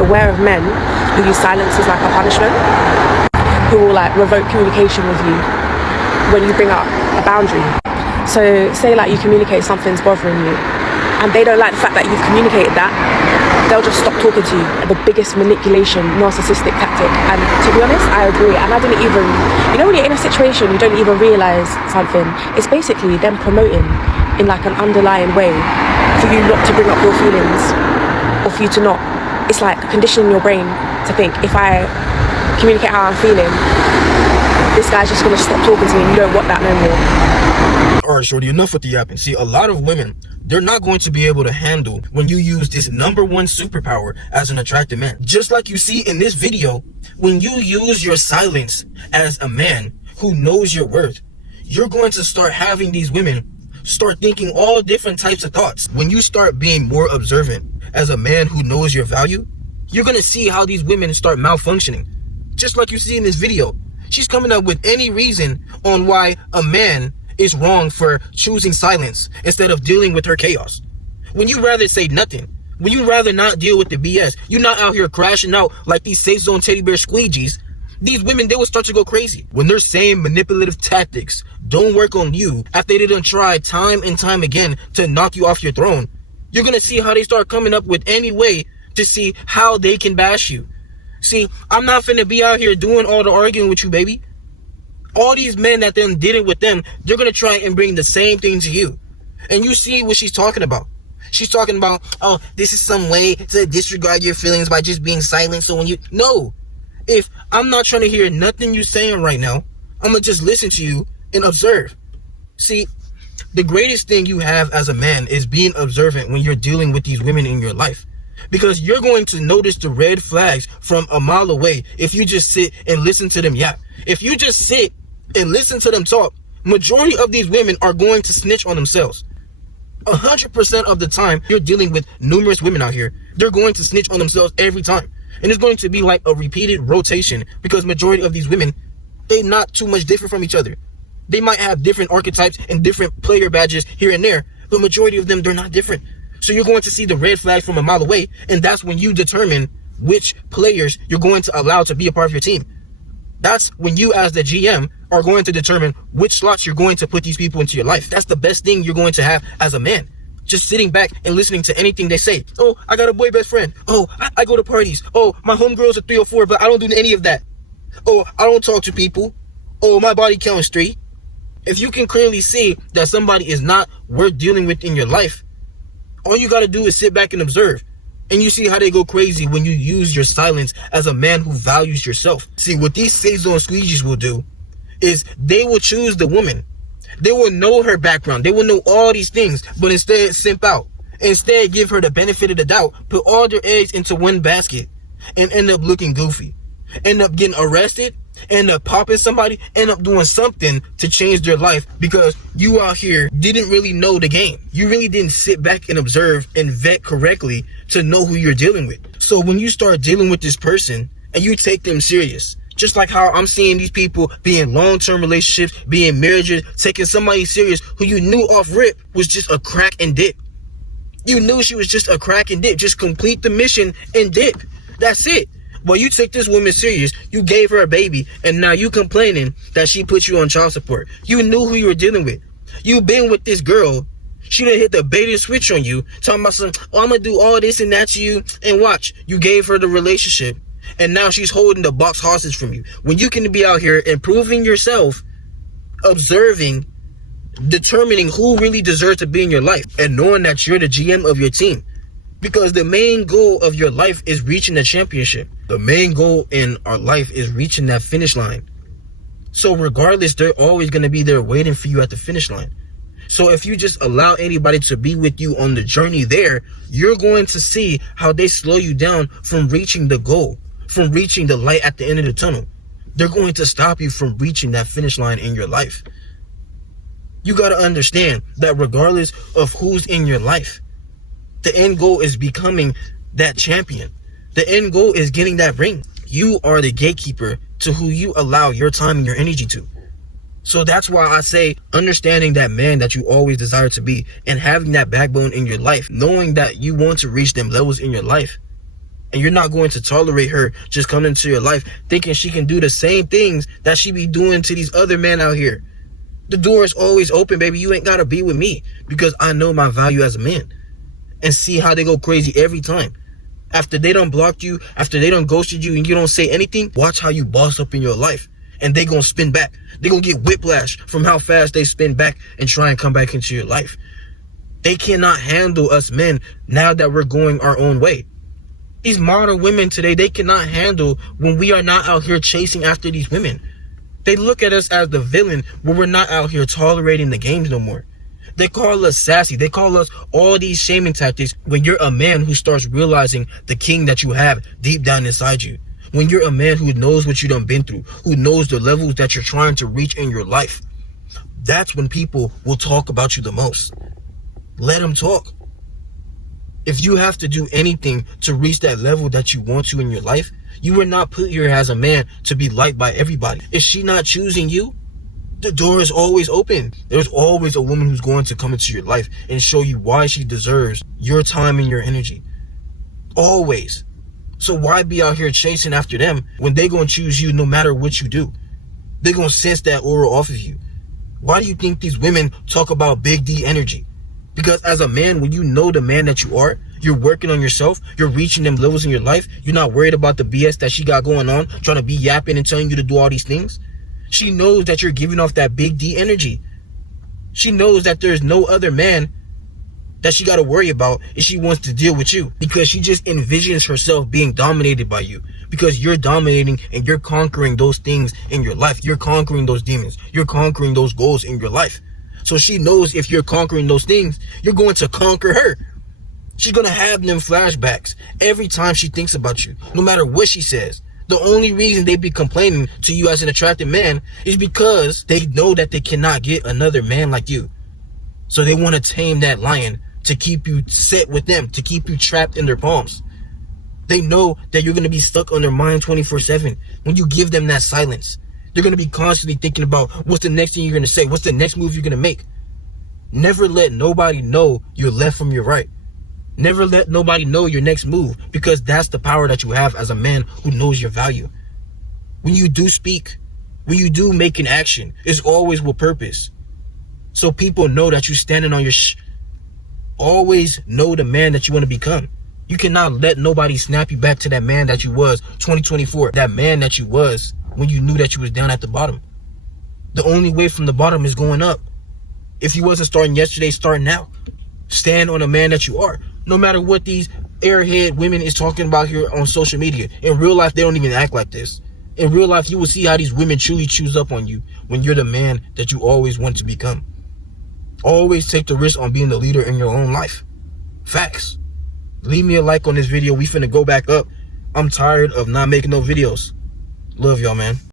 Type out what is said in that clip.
Beware of men who use silence as like a punishment, who will like revoke communication with you when you bring up a boundary. So say like you communicate something's bothering you and they don't like the fact that you've communicated that, they'll just stop talking to you. The biggest manipulation, narcissistic tactic. And to be honest, I agree. And I didn't even, when you're in a situation, you don't even realise something. It's basically them promoting in like an underlying way for you not to bring up your feelings or for you to not. It's like conditioning your brain to think, if I communicate how I'm feeling, this guy's just going to stop talking to me and you don't want that no more. Alright, shorty, enough with the yapping. See, a lot of women, they're not going to be able to handle when you use this #1 superpower as an attractive man. Just like you see in this video, when you use your silence as a man who knows your worth, you're going to start having these women start thinking all different types of thoughts. When you start being more observant as a man who knows your value, you're going to see how these women start malfunctioning. Just like you see in this video, she's coming up with any reason on why a man is wrong for choosing silence instead of dealing with her chaos. When you rather say nothing, when you rather not deal with the BS, you're not out here crashing out like these safe zone teddy bear squeegees, these women, they will start to go crazy. When they're saying manipulative tactics don't work on you after they done tried time and time again to knock you off your throne, you're gonna see how they start coming up with any way to see how they can bash you. See, I'm not finna be out here doing all the arguing with you, baby. All these men that then did it with them, they're going to try and bring the same thing to you. And you see what she's talking about. She's talking about, oh, this is some way to disregard your feelings by just being silent. So when you... No. If I'm not trying to hear nothing you're saying right now, I'm going to just listen to you and observe. See, the greatest thing you have as a man is being observant when you're dealing with these women in your life. Because you're going to notice the red flags from a mile away if you just sit and listen to them yap. If you just sit and listen to them talk, majority of these women are going to snitch on themselves. 100% of the time you're dealing with numerous women out here, they're going to snitch on themselves every time. And it's going to be like a repeated rotation because majority of these women, they're not too much different from each other. They might have different archetypes and different player badges here and there, but majority of them, they're not different. So you're going to see the red flag from a mile away, and that's when you determine which players you're going to allow to be a part of your team. That's when you as the GM are going to determine which slots you're going to put these people into your life. That's the best thing you're going to have as a man. Just sitting back and listening to anything they say. Oh, I got a boy best friend. Oh, I go to parties. Oh, my homegirls are 3 or 4, but I don't do any of that. Oh, I don't talk to people. Oh, my body count is 3. If you can clearly see that somebody is not worth dealing with in your life, all you got to do is sit back and observe. And you see how they go crazy when you use your silence as a man who values yourself. See, what these safe zone squeegees will do is they will choose the woman. They will know her background. They will know all these things, but instead simp out. Instead, give her the benefit of the doubt. Put all their eggs into one basket and end up looking goofy. End up getting arrested. End up popping somebody. End up doing something to change their life because you out here didn't really know the game. You really didn't sit back and observe and vet correctly to know who you're dealing with. So when you start dealing with this person and you take them serious, just like how I'm seeing these people be in long-term relationships, being marriages, taking somebody serious who you knew off rip was just a crack and dip. You knew she was just a crack and dip. Just complete the mission and dip. That's it. Well, you took this woman serious. You gave her a baby, and now you complaining that she put you on child support. You knew who you were dealing with. You been with this girl. She done hit the bait and switch on you, talking about some, oh, I'm gonna do all this and that to you. And watch, you gave her the relationship, and now she's holding the box hostage from you. When you can be out here improving yourself, observing, determining who really deserves to be in your life, and knowing that you're the GM of your team. Because the main goal of your life is reaching the championship. The main goal in our life is reaching that finish line. So regardless, they're always going to be there waiting for you at the finish line. So if you just allow anybody to be with you on the journey there, you're going to see how they slow you down from reaching the goal, from reaching the light at the end of the tunnel. They're going to stop you from reaching that finish line in your life. You got to understand that regardless of who's in your life, the end goal is becoming that champion. The end goal is getting that ring. You are the gatekeeper to who you allow your time and your energy to. So that's why I say understanding that man that you always desire to be and having that backbone in your life, knowing that you want to reach them levels in your life, And you're not going to tolerate her just coming into your life thinking she can do the same things that she be doing to these other men out here. The door is always open, baby. You ain't got to be with me because I know my value as a man. And see how they go crazy every time. After they done blocked you, after they done ghosted you and you don't say anything, watch how you boss up in your life. And they gonna spin back. They gonna get whiplash from how fast they spin back and try and come back into your life. They cannot handle us men now that we're going our own way. These modern women today, they cannot handle when we are not out here chasing after these women. They look at us as the villain when we're not out here tolerating the games no more. They call us sassy. They call us all these shaming tactics when you're a man who starts realizing the king that you have deep down inside you. When you're a man who knows what you done been through, who knows the levels that you're trying to reach in your life. That's when people will talk about you the most. Let them talk. If you have to do anything to reach that level that you want to in your life, you were not put here as a man to be liked by everybody. Is she not choosing you? The door is always open. There's always a woman who's going to come into your life and show you why she deserves your time and your energy. Always. So why be out here chasing after them when they going to choose you no matter what you do? They're going to sense that aura off of you. Why do you think these women talk about big D energy? Because as a man, when you know the man that you are, you're working on yourself, you're reaching them levels in your life, you're not worried about the BS that she got going on, trying to be yapping and telling you to do all these things. She knows that you're giving off that big D energy. She knows that there's no other man that she got to worry about if she wants to deal with you, because she just envisions herself being dominated by you, because you're dominating and you're conquering those things in your life. You're conquering those demons. You're conquering those goals in your life. So she knows if you're conquering those things, you're going to conquer her. She's going to have them flashbacks every time she thinks about you, no matter what she says. The only reason they be complaining to you as an attractive man is because they know that they cannot get another man like you. So they want to tame that lion to keep you set with them, to keep you trapped in their palms. They know that you're going to be stuck on their mind 24/7 when you give them that silence. They're going to be constantly thinking about what's the next thing you're going to say, what's the next move you're going to make. Never let nobody know your left from your right. Never let nobody know your next move, because that's the power that you have as a man who knows your value. When you do speak, when you do make an action, it's always with purpose. So people know that you're standing on your Always know the man that you want to become. You cannot let nobody snap you back to that man that you was 2024, that man that you was when you knew that you was down at the bottom. The only way from the bottom is going up. If you wasn't starting yesterday, start now. Stand on the man that you are. No matter what these airhead women is talking about here on social media. In real life, they don't even act like this. In real life, you will see how these women truly choose up on you when you're the man that you always want to become. Always take the risk on being the leader in your own life. Facts. Leave me a like on this video. We finna go back up. I'm tired of not making no videos. Love y'all, man.